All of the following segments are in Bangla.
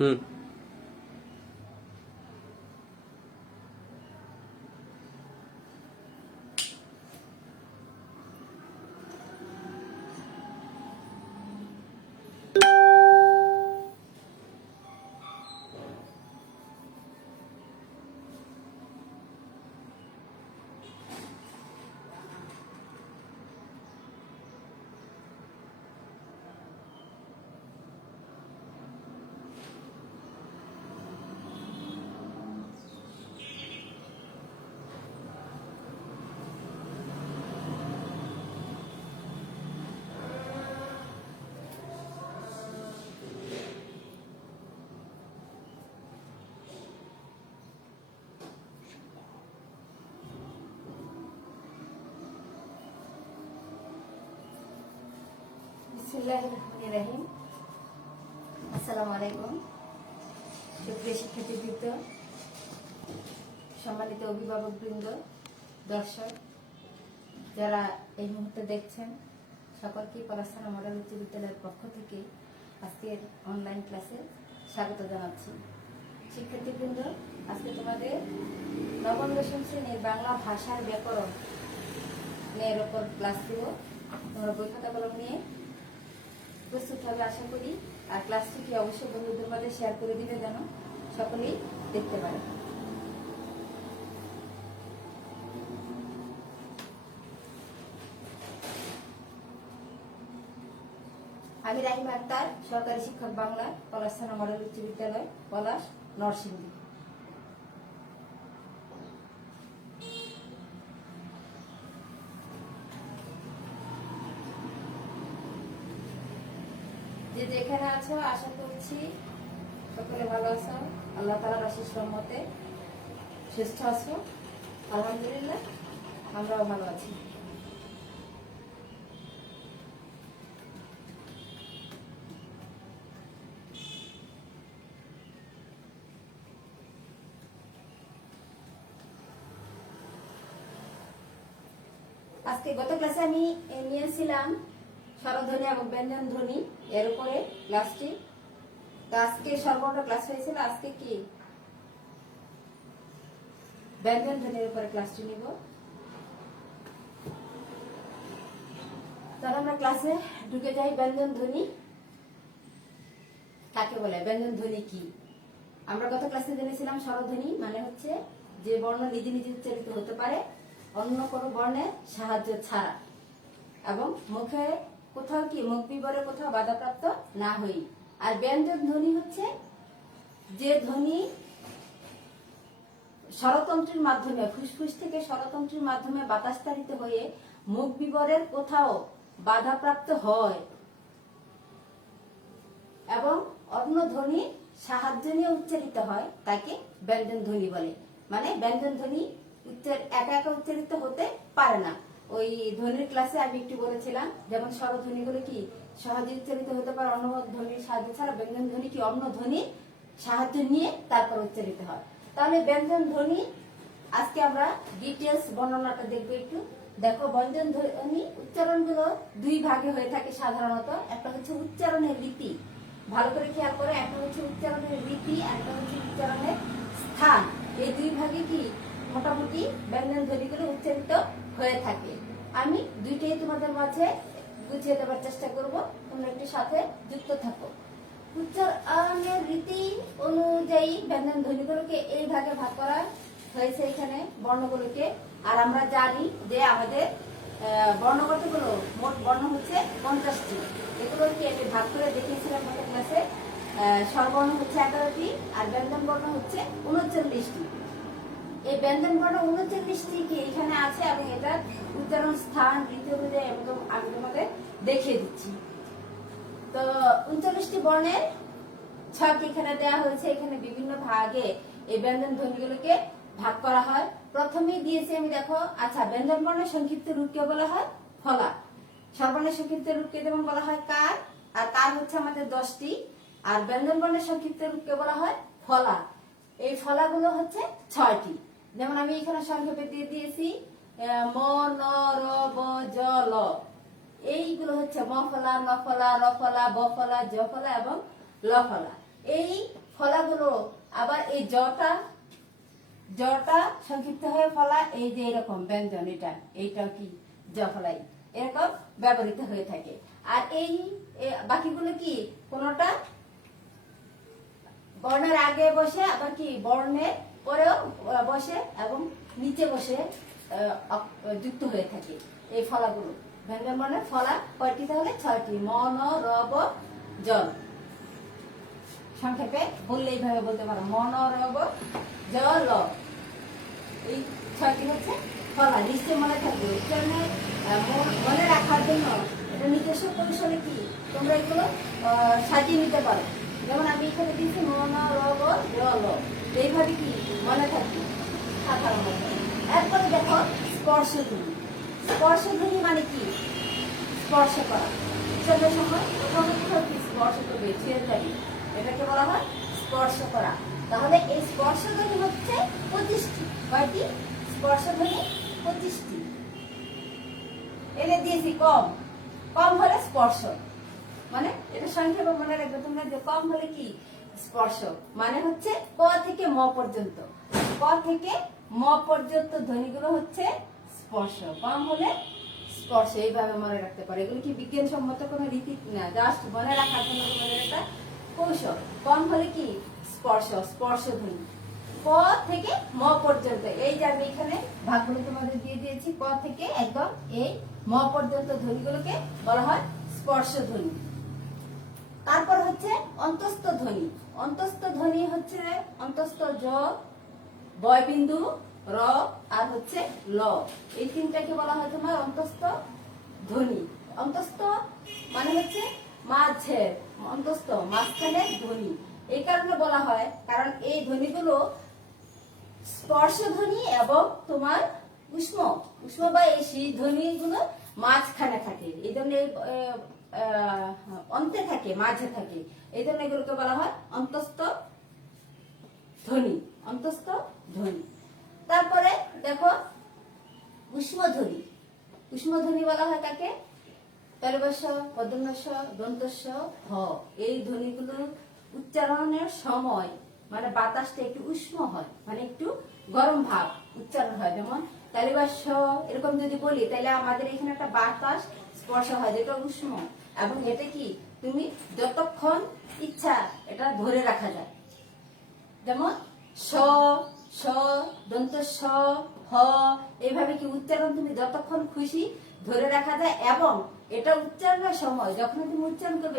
হুম। বিসমিল্লাহিররহমানিররহিম। আসসালামু আলাইকুম। সুপ্রিয় শিক্ষার্থীবৃন্দ, সম্মানিত অভিভাবকবৃন্দ, দর্শক যারা এই মুহূর্তে দেখছেন, সকলকে পলাশথানা মডেল উচ্চ বিদ্যালয়ের পক্ষ থেকে আজকের অনলাইন ক্লাসে স্বাগত জানাচ্ছি। শিক্ষার্থীবৃন্দ, আজকে তোমাদের নবম দশম শ্রেণীর বাংলা ভাষার ব্যাকরণ এর ওপর ক্লাস দেব। তোমরা বই খাতা কলম নিয়ে প্রস্তুত হবে আশা করি। আর ক্লাসটিকে অবশ্যই বন্ধুদের মধ্যে শেয়ার করে দিবে যেন সকলেই দেখতে পারে। আমি রাহিমা আক্তার, সহকারী শিক্ষক বাংলা, পলাশথানা মডেল উচ্চ বিদ্যালয়, পলাশ, নরসিংদী। যে যেখানে আছো আশা করছি সকলে ভালো আছো, আল্লাহ তাআলার আশিস রহমতে সুস্থ আছো। আলহামদুলিল্লাহ আমরাও ভালো আছি। আজকে গত ক্লাসে আমি নিয়েছিলাম স্বরধ্বনি এবং ব্যঞ্জন ধ্বনি, এর উপরে ক্লাসটি। তো আজকে সর্বমোট ক্লাস হয়েছিল, আজকে কি ব্যঞ্জন ধ্বনির উপরে ক্লাসটি নিব। তাহলে আমরা ক্লাসে ঢুকে যাই। ব্যঞ্জন ধ্বনি কাকে বলে, ব্যঞ্জন ধ্বনি কি? আমরা গত ক্লাসে জেনেছিলাম স্বরধ্বনি মানে হচ্ছে যে বর্ণ নিজে নিজে উচ্চারিত হতে পারে অন্য কোনো বর্ণের সাহায্য ছাড়া, এবং মুখে কোথাও কি মুখ বিবরে কোথাও বাধাপ্রাপ্ত না হই। আর ব্যঞ্জন ধ্বনি হচ্ছে যে ধ্বনি স্বরতন্ত্রের মাধ্যমে, ফুসফুস থেকে স্বরতন্ত্রের মাধ্যমে বাতাসতাড়িত হয়ে মুখ বিবরের কোথাও বাধাপ্রাপ্ত হয় এবং অন্য ধ্বনি সাহায্য নিয়ে উচ্চারিত হয়, তাকে ব্যঞ্জন ধ্বনি বলে। মানে ব্যঞ্জন ধ্বনি একা একা উচ্চারিত হতে পারে না। ওই ধ্বনির ক্লাসে আমি একটু বলেছিলাম, যেমন স্বরধ্বনিগুলো কি সহজে উচ্চারিত হতে পারে অন্য ধ্বনির সাহায্য ছাড়া, ব্যঞ্জন ধ্বনি কি অন্য ধ্বনি সাহায্য নিয়ে তারপর উচ্চারিত হয়। তাহলে ব্যঞ্জন ধ্বনি আজকে আমরা ডিটেলস বর্ণনাটা দেখবো একটু। দেখো, ব্যঞ্জন ধ্বনি উচ্চারণগুলো দুই ভাগে হয়ে থাকে সাধারণত। একটা হচ্ছে উচ্চারণের রীতি, ভালো করে খেয়াল করে, একটা হচ্ছে উচ্চারণের রীতি আর একটা হচ্ছে উচ্চারণের স্থান। এই দুই ভাগে কি মোটামুটি ব্যঞ্জন ধ্বনিগুলো উচ্চারিত হয়ে থাকে। আমি দুইটাই তোমাদের মাঝে বুঝিয়ে দেওয়ার চেষ্টা করব, তোমরা একটু সাথে যুক্ত থাকো। উচ্চারণের রীতি অনুযায়ী ব্যঞ্জন ধ্বনিগুলোকে এই ভাগে ভাগ করা হয়েছে এখানে বর্ণগুলোকে। আর আমরা জানি যে আমাদের বর্ণগতগুলো মোট বর্ণ হচ্ছে 50টি। এগুলোকে আমি ভাগ করে দেখিয়েছিলাম গত ক্লাসে। স্বরবর্ণ হচ্ছে 11টি আর ব্যঞ্জন বর্ণ হচ্ছে 39টি। এই ব্যঞ্জন বর্ণ 39টি কি এখানে আছে এবং এটার উচ্চারণ স্থান রীতি অনুযায়ী একদম আমি তোমাদের দেখিয়ে দিচ্ছি। তো 39টি বর্ণের ছক এখানে দেওয়া হয়েছে। এখানে বিভিন্ন ভাগে এই ব্যঞ্জন ধ্বনিগুলোকে ভাগ করা হয়। প্রথমেই দিয়েছি আমি, দেখো, আচ্ছা, ব্যঞ্জন বর্ণের সংক্ষিপ্ত রূপকে বলা হয় ফলা। স্বরবর্ণের সংক্ষিপ্ত রূপকে যেমন বলা হয় কার, আর কার হচ্ছে আমাদের 10টি। আর ব্যঞ্জন বর্ণের সংক্ষিপ্ত রূপকে বলা হয় ফলা। এই ফলাগুলো হচ্ছে 6টি। যেমন আমি এখানে সংক্ষেপে দিয়ে দিয়েছি ম, ন, র, ব, জ, ল। এইগুলো হচ্ছে ম ফলা, ন ফলা, র ফলা, ব ফলা, জ ফলা এবং ল ফলা। এই ফলাগুলো আবার এই জটা সংক্ষিপ্ত হয়ে ফলা, এই যে এরকম ব্যঞ্জন, এইটাও কি জ ফলাই, এরকম ব্যবহৃত হয়ে থাকে। আর এই বাকিগুলো কি কোনটা বর্ণের আগে বসে, আবার কি বর্ণের পরেও বসে এবং নিচে বসে যুক্ত হয়ে থাকে। এই ফলাগুলো ব্যঞ্জন বর্ণের ফলা কয়টি? তাহলে 6টি। ম, ন, র, ব, জ। সংক্ষেপে বললে এইভাবে বলতে পারো, ম, ন, র, ব, জ, ল। এই 6টি হচ্ছে ফলা। নিশ্চয় মনে থাকবে। উচ্চারণে মনে রাখার জন্য এটা নিজস্ব কৌশলে কি তোমরা এগুলো সাজিয়ে নিতে পারো। যেমন আমি এখানে দিচ্ছি ম, ন, র, ব, জ, ল। এইভাবে কি মনে থাকবে সাধারণত। এরপরে দেখো স্পর্শধ্বনি। স্পর্শধ্বনি মানে কি? স্পর্শ করা। উচ্চারণের সময় কোথাও না কোথাও কি স্পর্শ করবে, ছেড়ে যাবে, এটাকে বলা হয় স্পর্শ করা। তাহলে এই স্পর্শধ্বনি হচ্ছে 25টি। কয়টি স্পর্শধ্বনি? 25টি। এনে দিয়েছি কম। কম হলে স্পর্শ, মানে এটা সংক্ষেপে মনে রাখবে তোমরা যে কম হলে কি স্পর্শ, মানে হচ্ছে ক থেকে ম পর্যন্ত। ক থেকে ম পর্যন্ত ধ্বনিগুলো হচ্ছে স্পর্শ। কম হলে স্পর্শ। এইভাবে মনে রাখতে পারে। এগুলো কি বিজ্ঞানসম্মত কোনো রীতি না, জাস্ট মনে রাখার জন্য তোমাদের একটা কৌশল। কম হলে কি স্পর্শ, স্পর্শ ধ্বনি। ক থেকে ম পর্যন্ত। এই যে আমি এখানে ভাগগুলো তোমাদের দিয়ে দিয়েছি। ক থেকে একদম এই ম পর্যন্ত ধ্বনিগুলোকে বলা হয় স্পর্শ ধ্বনি। তারপর হচ্ছে অন্তস্থ ধ্বনি। অন্তস্থ ধ্বনি হচ্ছে অন্তস্থ জ, বয়বিন্দু, র আর হচ্ছে ল। এই তিনটাকে বলা হয় তোমার অন্তস্থ ধ্বনি। অন্তস্থ মানে হচ্ছে মাঝের, অন্তস্থ মাঝখানে ধ্বনি। এই কারণে বলা হয় কারণ এই ধ্বনিগুলো স্পর্শ ধ্বনি এবং তোমার উষ্ম বা এই শীত ধ্বনিগুলো মাঝখানে থাকে। এই জন্য অন্তে থাকে, মাঝে থাকে। এই জন্য এগুলোকে বলা হয় অন্তস্থ ধ্বনি। অন্তস্থ ধ্বনি। তারপরে দেখো উষ্মধ্বনি। উষ্মধ্বনি বলা হয় কাকে? তালব্য, পর্জন্য, দন্তস্ব, হ। এই ধ্বনিগুলো উচ্চারণের সময় মানে বাতাসটা একটু উষ্ণ হয়, মানে একটু গরম ভাব উচ্চারণ হয়। যেমন তালব্য এরকম যদি বলি তাহলে আমাদের এখানে একটা বাতাস স্পর্শ হয় যেটা উষ্ণ, এবং এটা কি তুমি যতক্ষণ ইচ্ছা এটা ধরে রাখা যায়। যেমন স, স, দন্ত স, হ, এইভাবে কি উচ্চারণ তুমি যতক্ষণ খুশি ধরে রাখা যায়। এবং এটা উচ্চারণের সময় যখন তুমি উচ্চারণ করবে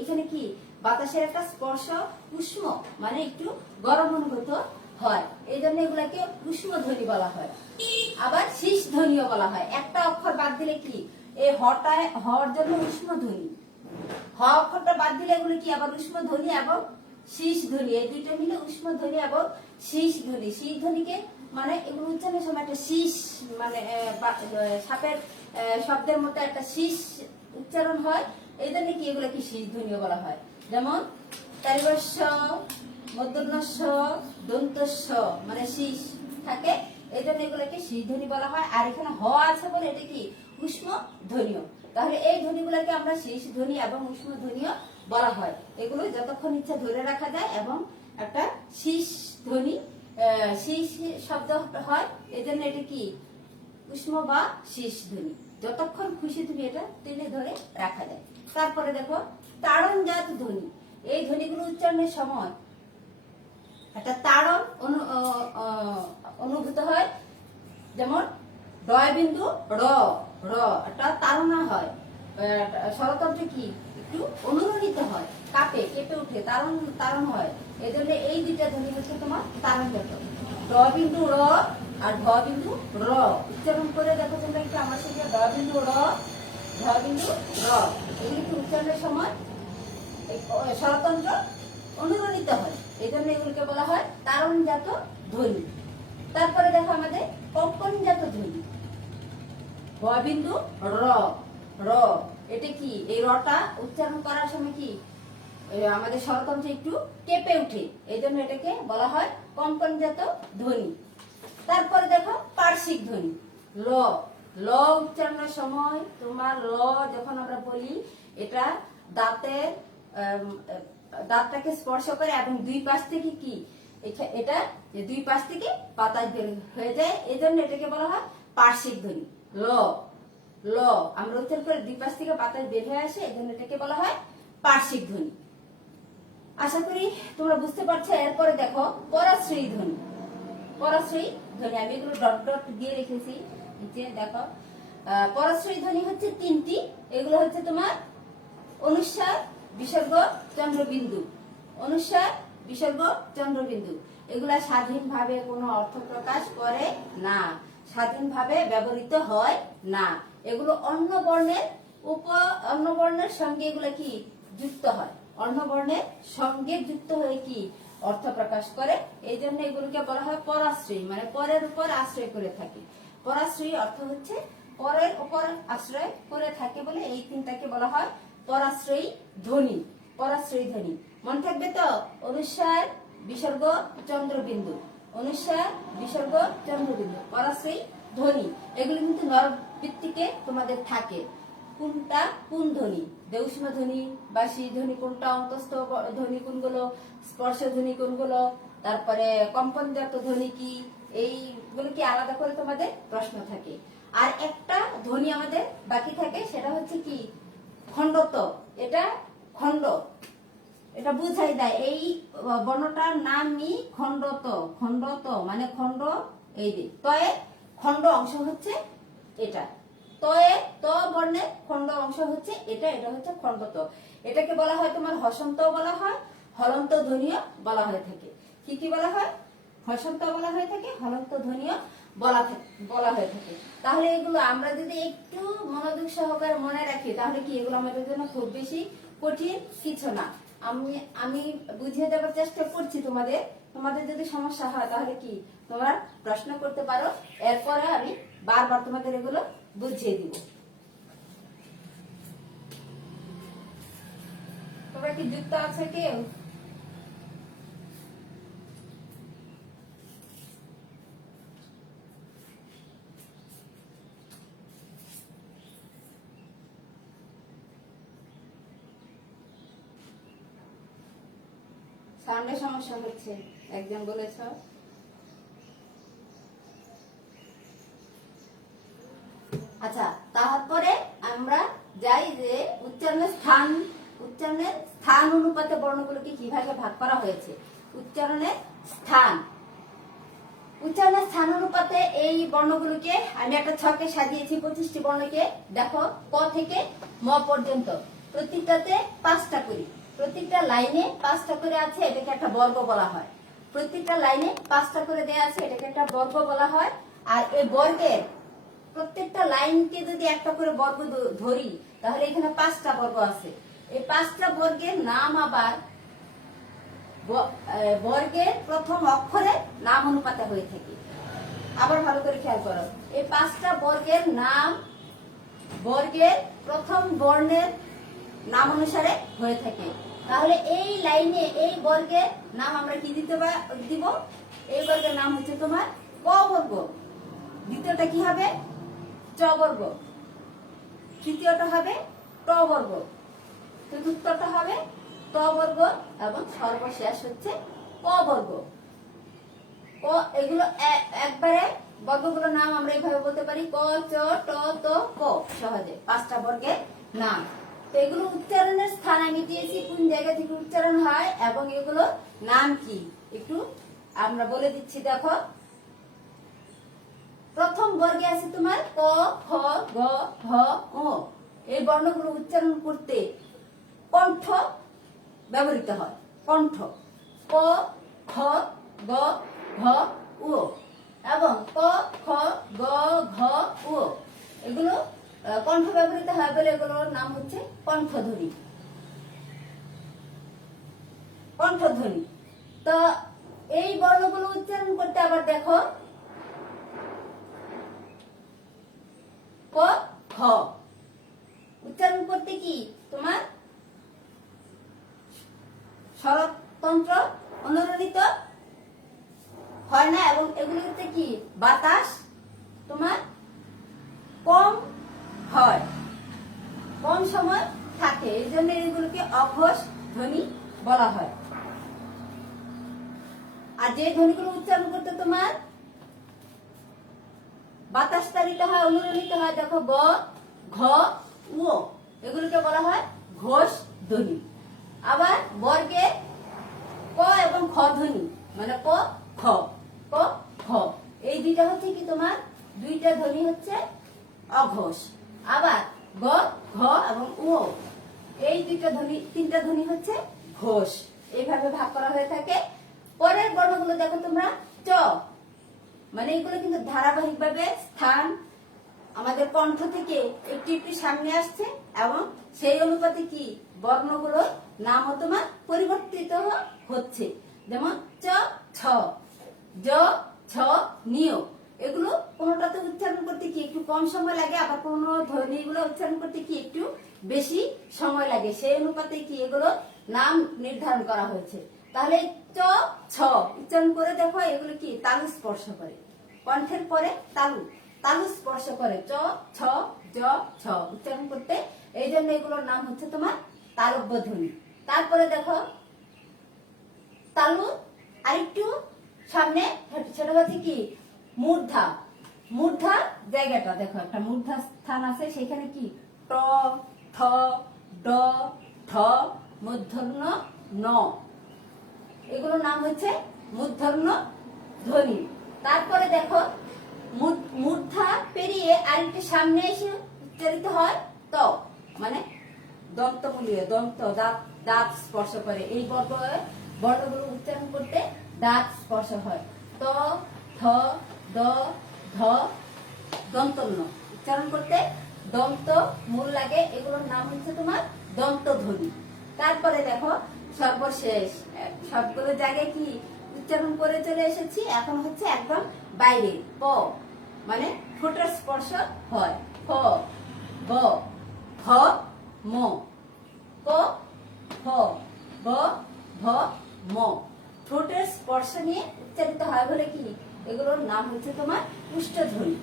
এখানে কি বাতাসের একটা স্পর্শ উষ্ণ, মানে একটু গরম অনুভূত হয়। এই জন্য এগুলাকে উষ্ণ ধ্বনি বলা হয়। আবার শীষ ধ্বনিও বলা হয়। একটা অক্ষর বাদ দিলে কি এই হওয়ার জন্য উষ্ণ ধ্বনি। হ অক্ষরটা বাদ দিলে এগুলো কি আবার উষ্ণ ধ্বনি এবং শীষ ধ্বনি। এই দুইটা মিলে উষ্ণ ধ্বনি এবং শীষ ধ্বনি। শীষ ধ্বনিকে মানে এগুলো উচ্চারণের সময় একটা শীষ, মানে সাপের শব্দের মতো একটা শীষ উচ্চারণ হয়। এই জন্য কি এগুলো কি শীষ ধ্বনিও বলা হয়। যেমন তালব্য, মূর্ধন্য ষ, দন্ত স, মানে শীষ থাকে। এই জন্য এগুলোকে শীষ ধ্বনি বলা হয়। আর এখানে হ আছে বলে এটা কি উষ্ণ ধ্বনিও। তাহলে এই ধ্বনিগুলোকে আমরা শীষ ধ্বনি এবং উষ্ণ ধ্বনিও বলা হয়। এগুলো যতক্ষণ ইচ্ছা ধরে রাখা যায় এবং একটা শীষ ধ্বনি, শীষ শব্দ হয়। এই জন্য এটা কি উষ্ণ বা শীষ ধ্বনি। যতক্ষণ খুশি তুমি এটা টেনে ধরে রাখা যায়। তারপরে দেখো তাড়নজাত ধ্বনি। এই ধ্বনিগুলো উচ্চারণের সময় একটা তাড়ন অনুভূত হয়। যেমন ডয়বিন্দু র, র একটা তাড়না হয়। স্বরতন্ত্রে কি একটু অনুরণিত হয়, কেঁপে উঠে, তাড়ন হয়। এই জন্য এই দুইটা ধ্বনি হচ্ছে তোমার তাড়নজাত। ডবিন্দু র আর ঢবিন্দু র। উচ্চারণ করে দেখো তোমরা একটু আমার সঙ্গে। ডবিন্দু র, ঢবিন্দু র। এগুলি কি উচ্চারণের সময় স্বরতন্ত্র অনুরণিত হয়। এই জন্য এগুলিকে বলা হয় তাড়নজাত ধ্বনি। তারপরে দেখো আমাদের কম্পনজাত ধ্বনি। বিন্দু র, র এটা কি এই রটা উচ্চারণ করার সময় কি আমাদের স্বরতন্ত্র একটু কেঁপে উঠে। এই জন্য এটাকে বলা হয় কম্পনজাত ধ্বনি। তারপরে দেখো পার্শ্বিক ধ্বনি। ল, ল উচ্চারণের সময় তোমার ল যখন আমরা বলি এটা দাঁতের দাঁতটাকে স্পর্শ করে এবং দুই পাশ থেকে কি এটা যে দুই পাশ থেকে বাতাস বের হয়ে যায়, এই জন্য এটাকে বলা হয় পার্শ্বিক ধ্বনি। ল ল আমরা উচ্চারণ করে দুই পাশ থেকে বাতাস বের হয়ে আসে, এই জন্য এটাকে বলা হয় পার্শ্বিক ধ্বনি। আশা করি তোমরা বুঝতে পারছো। এরপরে দেখো পরাশ্রয়ী ধ্বনি। পরাশ্রয়ী ধ্বনি আমি এগুলো ডট ডট দিয়ে রেখেছি নিচে দেখো। পরাশ্রয়ী ধ্বনি হচ্ছে তিনটি। এগুলো হচ্ছে তোমার অনুস্বার, বিসর্গ, চন্দ্রবিন্দু। অনুস্বার, বিসর্গ, চন্দ্রবিন্দু এগুলা স্বাধীনভাবে কোনো অর্থ প্রকাশ করে না, স্বাধীনভাবে ব্যবহৃত হয় না। এগুলো অন্য বর্ণের সঙ্গে এগুলো কি যুক্ত হয়, অন্য বর্ণের সঙ্গে যুক্ত হয়ে কি অর্থ প্রকাশ করে। এই জন্য এগুলোকে বলা হয় পরাশ্রয়ী, মানে পরের উপর আশ্রয় করে থাকে। পরাশ্রয়ী অর্থ হচ্ছে পরের উপর আশ্রয় করে থাকে বলে এই তিনটাকে বলা হয় পরাশ্রয়ী ধ্বনি। পরাশ্রয়ী ধ্বনি মনে থাকবে তো? অনুস্বার, বিসর্গ, চন্দ্রবিন্দু। অনুস্বার, বিসর্গ, চন্দ্রবিন্দু পরাশ্রয়ী ধ্বনি। এগুলো কিন্তু নরবৃত্তিকে তোমাদের থাকে। কোনটা কোন ধ্বনি, দেউষ্ম ধ্বনি, বাসি ধ্বনি কোনটা, অন্তস্থ ধ্বনি কোনগুলো, স্পর্শ ধ্বনি কোনগুলো, তারপরে কম্পনজাত ধ্বনি কি, এইগুলো কি আলাদা করে তোমাদের প্রশ্ন থাকে। আর একটা ধ্বনি আমাদের বাকি থাকে, সেটা হচ্ছে কি খণ্ডত। এটা খণ্ড, এটা বুঝাই দেয় এই বর্ণটার নামই খণ্ডত। খণ্ডত মানে খণ্ড, এই যে তয়ে খণ্ড অংশ হচ্ছে এটা, তয়ে ত বর্ণের খণ্ড অংশ হচ্ছে এটা, এটা হচ্ছে খণ্ডত। এটাকে বলা হয় তোমার হসন্ত বলা হয়, হলন্ত ধ্বনিও বলা হয়ে থাকে। কি কি বলা হয়? হসন্ত বলা হয়ে থাকে, হলন্ত ধ্বনিও বলা হয়ে থাকে। তাহলে এগুলো আমরা যদি একটু মনোযোগ সহকারে মনে রাখি, তাহলে কি এগুলো আমাদের জন্য খুব বেশি কঠিন কিছু না। আমি বুঝিয়ে দেওয়ার চেষ্টা করছি তোমাদের। তোমাদের যদি সমস্যা হয় তাহলে কি তোমরা প্রশ্ন করতে পারো, এরপরে আমি বারবার তোমাদের এগুলো বুঝিয়ে দিব। তোমরা কি যুক্ত আছে কেউ? সাউন্ডের সমস্যা হচ্ছে একজন বলেছ। আচ্ছা, তারপরে আমরা যাই যে উচ্চারণের স্থান অনুপাতে বর্ণগুলোকে কিভাবে ভাগ করা হয়েছে। উচ্চারণের স্থান অনুপাতে এই বর্ণগুলোকে আমি একটা ছকে সাজিয়েছি। 25টি বর্ণকে দেখো, ক থেকে ম পর্যন্ত প্রত্যেকটাতে 5টা করে, প্রত্যেকটা লাইনে 5টা করে আছে, এটাকে একটা বর্গ বলা হয়। প্রত্যেকটা লাইনে 5টা করে দেয়া আছে, এটাকে একটা বর্গ বলা হয়। আর এই বর্গের প্রত্যেকটা লাইনকে যদি একটা করে বর্গ ধরি, তাহলে এখানে 5টা বর্গ আছে। এই 5টা বর্গের নাম আবার বর্গের প্রথম অক্ষরের নাম অনুপাতে হয়ে থাকে। আবার ভালো করে খেয়াল করো, এই 5টা বর্গের নাম বর্গের প্রথম বর্ণের নাম অনুসারে হয়ে থাকে। তাহলে এই লাইনে এই বর্গের নাম আমরা কি দিব? এই বর্গের নাম হচ্ছে তোমার ক বর্গ। দ্বিতীয়টা কি হবে? চ বর্গ। তৃতীয়টা হবে ট বর্গ। চতুর্থটা হবে ত বর্গ এবং সর্বশেষ হচ্ছে ক বর্গ। এগুলো একবারে বর্গগুলোর নাম আমরা এইভাবে বলতে পারি, ক, চ, ট, ত, ক, সহজে 5টা বর্গের নাম। তো এগুলো উচ্চারণের স্থান আমি দিয়েছি, কোন জায়গা থেকে উচ্চারণ হয় এবং এগুলো নাম কি একটু আমরা বলে দিচ্ছি। দেখো, প্রথম বর্গে আছে তোমার ক, খ, গ, ঘ, ঙ। এই বর্ণগুলো উচ্চারণ করতে কণ্ঠ ব্যবহৃত হয়। কণ্ঠ ক, খ, গ, ঘ, উ এবং ক, খ, গ, ঘ, উ এগুলো কণ্ঠ ব্যবহৃত হয় বলে এগুলোর নাম হচ্ছে কণ্ঠধ্বনি। কণ্ঠধ্বনি। তো এই বর্ণগুলো উচ্চারণ করতে আবার দেখো, ক, খ উচ্চারণ করতে কি তোমার স্বরতন্ত্র অনুরণিত হয় না এবং এগুলিতে কি বাতাস তোমার কম হয়, কম সময় থাকে। এই জন্য এগুলোকে অঘোষ ধ্বনি বলা হয়। আর যে ধ্বনিগুলো উচ্চারণ করতে তোমার বাতাস তাড়িত হয়, অনুরণিত হয়, দেখো গ, ঘ, উ, এগুলোকে বলা হয় ঘোষ ধ্বনি। আবার বর্গে ক এবং খ ধ্বনি, মানে ক খ, ক খ, এই দুইটা হচ্ছে কি তোমার দুইটা ধ্বনি হচ্ছে অঘোষ। আবার গ, ঘ এবং উ, এই দুইটা ধ্বনি, তিনটা ধ্বনি হচ্ছে ঘোষ। এইভাবে ভাগ করা হয়ে থাকে। পরের বর্ণগুলো দেখো তোমরা চ, মানে এগুলো কিন্তু ধারাবাহিক ভাবে স্থান আমাদের কণ্ঠ থেকে একটু একটু সামনে আসছে এবং সেই অনুপাতে কি বর্ণগুলোর নামও তোমার পরিবর্তিত হচ্ছে। যেমন চ, ছ, জ, ছ, নিয়, এগুলো কোনোটাতে উচ্চারণ করতে কি একটু কম সময় লাগে, আবার কোনো ধ্বনিগুলো উচ্চারণ করতে কি একটু বেশি সময় লাগে। সেই অনুপাতে কি এগুলো নাম নির্ধারণ করা হয়েছে। তাহলে চ, ছ উচ্চারণ করে দেখো, এগুলো কি তালু স্পর্শ করে, কণ্ঠের পরে তালু, তালু স্পর্শ করে, চ, ছ, জ, ছ উচ্চারণ করতে। এই জন্য এগুলোর নাম হচ্ছে তোমার তালব্য ধ্বনি। তারপরে দেখো তালু আরেকটু সামনে, সেটা হচ্ছে কি মূর্ধা। মূর্ধা জায়গাটা দেখো, একটা মূর্ধা স্থান আছে, সেখানে কি ট, ঠ, ড, ঢ, মূর্ধন্য ন, এগুলোর নাম হচ্ছে মূর্ধন্য ধ্বনি। তারপরে দেখো মূর্ধা পেরিয়ে আরেকটু সামনে এসে উচ্চারিত হয় ত, মানে দন্তমূলীয়, দন্ত, দাঁত, দাঁত স্পর্শ করে। এই বর্ণগুলো উচ্চারণ করতে দাঁত স্পর্শ হয়। ত, থ, দ, ধ, দন্তন্য উচ্চারণ করতে দন্ত মূল লাগে, এগুলোর নাম হচ্ছে তোমার দন্ত ধ্বনি। তারপরে দেখো সর্বশেষ, সবগুলো জায়গায় কি উচ্চারণ করে চলে এসেছি, এখন হচ্ছে একদম বাইরে প, মানে ঠোঁটের স্পর্শ হয়। ফ, ব, ভ, ম, ক, ফ, ব, ভ, ম, ঠোঁটের স্পর্শ নিয়ে উচ্চারিত হয় বলে কি এগুলোর নাম হচ্ছে তোমার উষ্ঠধ্বনি।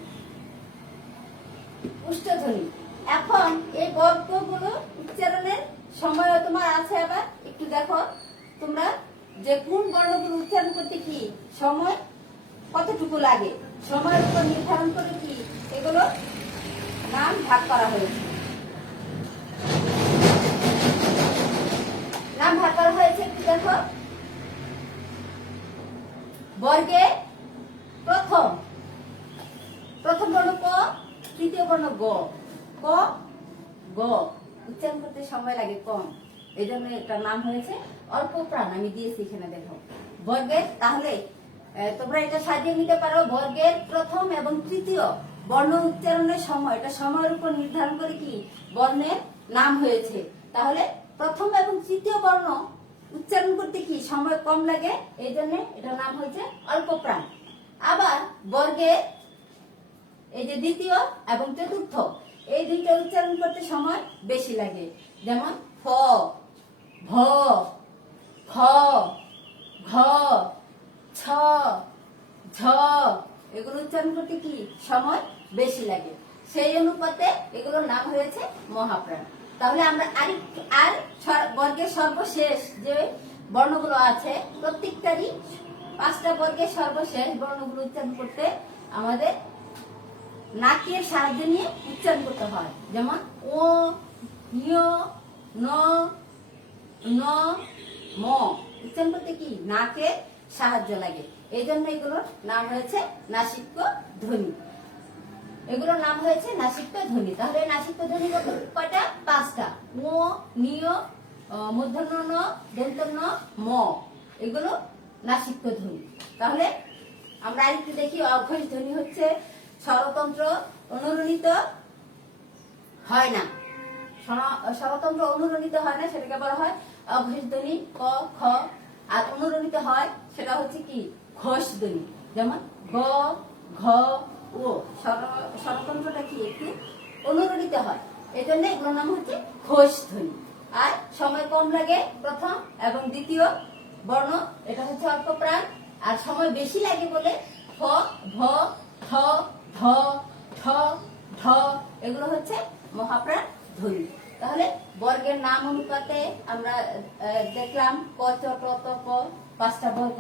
উষ্ঠধ্বনি। এখন এই বর্গগুলো উচ্চারণের সময় তোমার আছে, আবার একটু দেখো তোমরা যে কোন বর্ণগুলো উচ্চারণ করতে কি সময় কতটুকু লাগে, সময়ের উপর নির্ধারণ করে কি এগুলো নাম ভাগ করা হয়েছে। নাম ভাগ করা হয়েছে একটু দেখো। বর্গে প্রথম বর্ণ ক, তৃতীয় বর্ণ গ, ক, গ উচ্চারণ করতে সময় লাগে কম, এই জন্য এটার নাম হয়েছে অল্প প্রাণ। আমি দিয়েছি এখানে দেখো বর্গের, তাহলে তোমরা এটা সাজিয়ে নিতে পারো। বর্গের প্রথম এবং তৃতীয় বর্ণ উচ্চারণের সময়, এটা সময়ের উপর নির্ধারণ করে কি বর্ণের নাম হয়েছে। তাহলে প্রথম এবং তৃতীয় বর্ণ উচ্চারণ করতে কি সময় কম লাগে, এই জন্য এটার নাম হয়েছে অল্প প্রাণ। আবার বর্গের এই যে দ্বিতীয় এবং চতুর্থ, এই দুইটা উচ্চারণ করতে সময় বেশি লাগে। যেমন ফ, ভ, খ, ঘ, ছ, ঝ, এগুলো উচ্চারণ করতে কি সময় বেশি লাগে। সেই অনুপাতে এগুলোর নাম হয়েছে মহাপ্রাণ। তাহলে আমরা বর্গের সর্বশেষ যে বর্ণগুলো আছে, প্রত্যেকটারই 5টা বর্গের সর্বশেষ বর্ণগুলো উচ্চারণ করতে আমাদের নাকের সাহায্য নিয়ে উচ্চারণ করতে হয়। যেমন ও, নিয়, ন, ন, ম উচ্চারণ করতে কি নাকের সাহায্য লাগে, এই জন্য এগুলোর নাম হয়েছে নাসিক্য ধ্বনি। এগুলোর নাম হয়েছে নাসিক্য ধ্বনি। তাহলে নাসিক্য ধ্বনি কয়টা? 5টা। ও, নিয়, মূর্ধন্য ন, দন্তন্য ম, এগুলো নাসিক্য ধ্বনি। তাহলে আমরা আরেকটু দেখি। অঘোষ ধ্বনি হচ্ছে স্বরতন্ত্র অনুরণিত হয় না, স্বরতন্ত্র অনুরণিত হয় না, সেটাকে বলা হয় অঘোষ ধ্বনি। ক, খ। আর অনুরণিত হয় সেটা হচ্ছে কি ঘোষ ধ্বনি। যেমন গ, ঘ, ও, স্বরতন্ত্রটা কি একটু অনুরণিত হয়, এই জন্য এগুলোর নাম হচ্ছে ঘোষ ধ্বনি। আর সময় কম লাগে প্রথম এবং দ্বিতীয় বর্ণ, এটা হচ্ছে অল্প প্রাণ। আর সময় বেশি লাগে বলে ফ, ভ, থ, ধ, ঠ, ঢ এগুলো হচ্ছে মহাপ্রাণ ধ্বনি। তাহলে বর্গের নাম অনুপাতে আমরা দেখলাম ক চ ট ত ক 5টা বর্গ।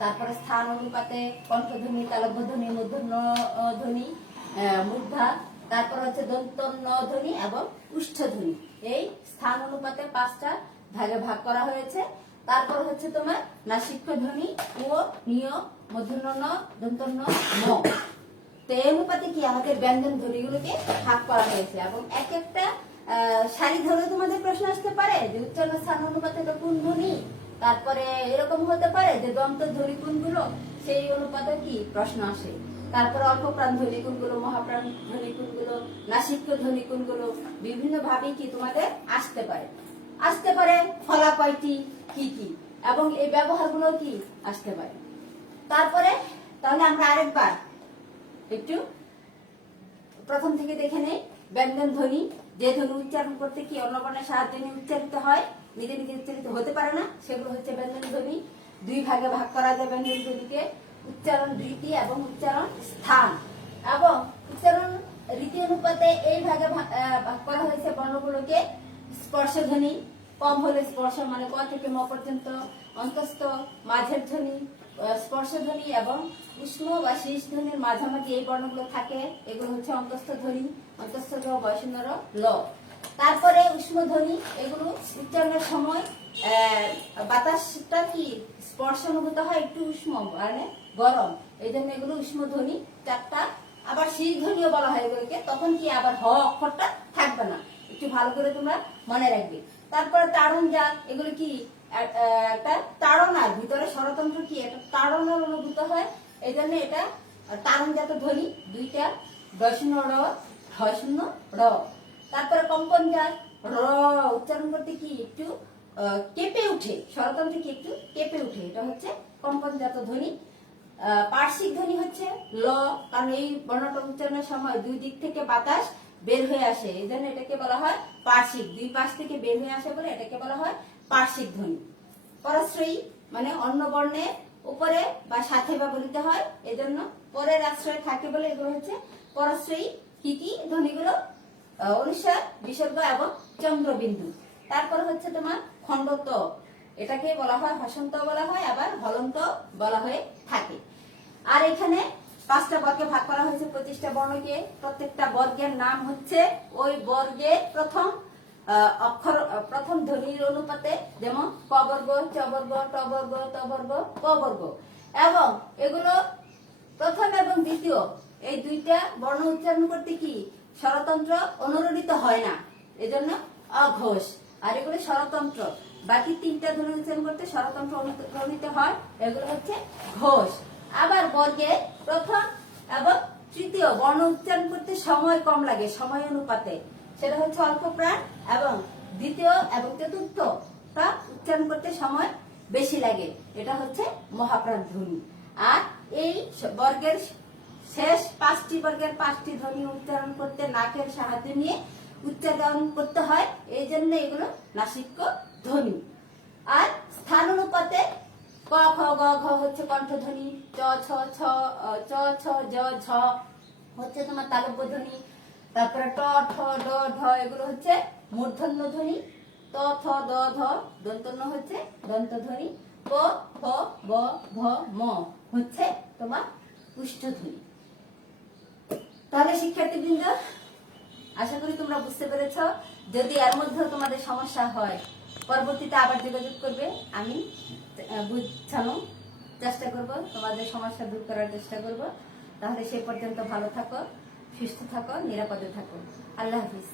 তারপরে স্থান অনুপাতে কণ্ঠধ্বনি, তালব্য ধ্বনি, মূর্ধন্য ধ্বনি, মূর্ধা, তারপর হচ্ছে দন্ত ন ধ্বনি এবং উষ্ঠ ধ্বনি। এই স্থান অনুপাতে 5টা ভাগে ভাগ করা হয়েছে। তারপর হচ্ছে তোমার নাসিক্য ধ্বনি ও নিয়, মূর্ধন্য ন, দন্ত ন, ম। তো এই অনুপাতে কি আমাদের ব্যঞ্জন ধ্বনিগুলোকে ভাগ করা হয়েছে এবং এক একটা সারি ধরে তোমাদের প্রশ্ন আসতে পারে যে উচ্চারণ স্থান অনুপাতে তো কোন ধ্বনি, তারপরে এরকম হতে পারে যে দন্ত ধ্বনি কোনগুলো, সেই অনুপাতে কি প্রশ্ন আসে। তারপরে অল্প প্রাণ ধ্বনি কোনগুলো, মহাপ্রাণ ধ্বনি কোনগুলো, নাসিক্য ধ্বনি কোনগুলো, বিভিন্ন ভাবে কি তোমাদের আসতে পারে ফলা কয়টি, কি কি, এবং এই ব্যবহারগুলো কি আসতে পারে। তারপরে তাহলে আমরা আরেকবার একটু প্রথম থেকে দেখে নেই। ব্যঞ্জন ধ্বনি, যে ধ্বনি উচ্চারণ করতে কি অন্য বর্ণের সাহায্যে নিয়ে উচ্চারিত হয়, নিজে নিজে উচ্চারিত হতে পারে না, সেগুলো হচ্ছে ব্যঞ্জন ধ্বনি। 2 ভাগে ভাগ করা যায় ব্যঞ্জন ধ্বনিকে, উচ্চারণ রীতি এবং উচ্চারণ স্থান। এবং উচ্চারণ রীতি অনুপাতে এই ভাগে ভাগ করা হয়েছে বর্ণগুলোকে। স্পর্শ ধ্বনি, কম হলে স্পর্শ মানে ক থেকে ম পর্যন্ত, অন্তস্থ, মাঝের ধ্বনি, স্পর্শ ধ্বনি এবং উষ্ণ বা শীষ ধ্বনির মাঝামাঝি এই বর্ণগুলো থাকে, এগুলো হচ্ছে অন্তস্থ ধ্বনি, অন্তস্থ র, বয়সন্য র, ল। তারপরে উষ্ণ ধ্বনি, এগুলো উচ্চারণের সময় বাতাসটা কি স্পর্শ অনুভূত হয়, একটু উষ্ণ মানে গরম, এই জন্য এগুলো উষ্ণ ধ্বনি 4টা। আবার শীষ ধ্বনিও বলা হয় এগুলোকে, তখন কি আবার হ অক্ষরটা থাকবে না, একটু ভালো করে তোমরা মনে রাখবে। তারপরে তাড়ন জাত, এগুলো কি একটা তাড়নার ভিতরে স্বরতন্ত্র কি একটা তাড়নার অনুভূত হয়, এই জন্য এটা তাড়নজাত ধ্বনি 2টা, বয়সন্য র, হয়শূন্য র। তারপরে কম্পন জাত, র উচ্চারণ করতে কি একটু কেঁপে উঠে, স্বরতন্ত্র কি একটু কেঁপে উঠে, এটা হচ্ছে কম্পনজাত ধ্বনি। পার্শ্বিক ধ্বনি হচ্ছে ল, কারণ এই বর্ণটা উচ্চারণের সময় 2 দিক থেকে বাতাস বের হয়ে আসে, এই জন্য এটাকে বলা হয় পার্শ্বিক, 2 পাশ থেকে বের হয়ে আসে বলে এটাকে বলা হয় পার্শ্বিক ধ্বনি। পরাশ্রয়ী মানে অন্য বর্ণের উপরে বা সাথে ব্যবহৃত হয়, এজন্য পরের আশ্রয় থাকে বলে এগুলো হচ্ছে পরাশ্রয়ী। কি কি ধ্বনিগুলো, অনুস্বার, বিসর্গ এবং চন্দ্রবিন্দু। তারপর হচ্ছে তোমার খণ্ডত, এটাকে বলা হয় হসন্ত বলা হয়, আবার হলন্ত বলা হয়ে থাকে। আর এখানে 5টা বর্গে ভাগ করা হয়েছে 25টা বর্ণকে। প্রত্যেকটা বর্গের নাম হচ্ছে ওই বর্গের অক্ষর প্রথম ধ্বনির অনুপাতে, যেমন ক বর্গ, চ বর্গ, ট বর্গ, ত বর্গ, প বর্গ। এবং এগুলো প্রথম এবং দ্বিতীয় এই 2টা বর্ণ উচ্চারণ করতে কি স্বরতন্ত্র অনুরোধিত হয় না, এজন্য অঘোষ। আর এগুলো স্বরতন্ত্র, বাকি 3টা ধ্বনি উচ্চারণ করতে স্বরতন্ত্র অনুরোধিত হয়, এগুলো হচ্ছে ঘোষ। আবার বর্গে প্রথম এবং তৃতীয় বর্ণ উচ্চারণ করতে সময় কম লাগে, সময় অনুপাতে, সেটা হচ্ছে অল্প প্রাণ। এবং দ্বিতীয় এবং চতুর্থটা উচ্চারণ করতে সময় বেশি লাগে, এটা হচ্ছে মহাপ্রাণ ধ্বনি। আর এই বর্গের শেষ 5টি বর্গের 5টি ধ্বনি উচ্চারণ করতে নাকের সাহায্য নিয়ে উচ্চারণ করতে হয়, এই জন্য এগুলো নাসিক্য ধ্বনি। আর স্থান অনুপাতে ক খ গ ঘ হচ্ছে কণ্ঠধ্বনি, চ ছ জ ঝ হচ্ছে তোমার তালব্য ধ্বনি, তারপরে ট ঠ ড ঢ এগুলো হচ্ছে মূর্ধন্য ধ্বনি, ত থ দ ধ দন্ত ন হচ্ছে দন্ত ধ্বনি, প ফ ব ভ ম হচ্ছে তোমার উষ্ঠ ধ্বনি। তাহলে শিক্ষার্থীবৃন্দ, আশা করি তোমরা বুঝতে পেরেছ। যদি এর মধ্যে তোমাদের সমস্যা হয় পরবর্তীতে আবার যোগাযোগ করবে, আমি বুঝানোর চেষ্টা করব, তোমাদের সমস্যা দূর করার চেষ্টা করব। তাহলে সে পর্যন্ত ভালো থাকো, সুস্থ থাকো, নিরাপদে থাকো। আল্লাহ হাফিজ।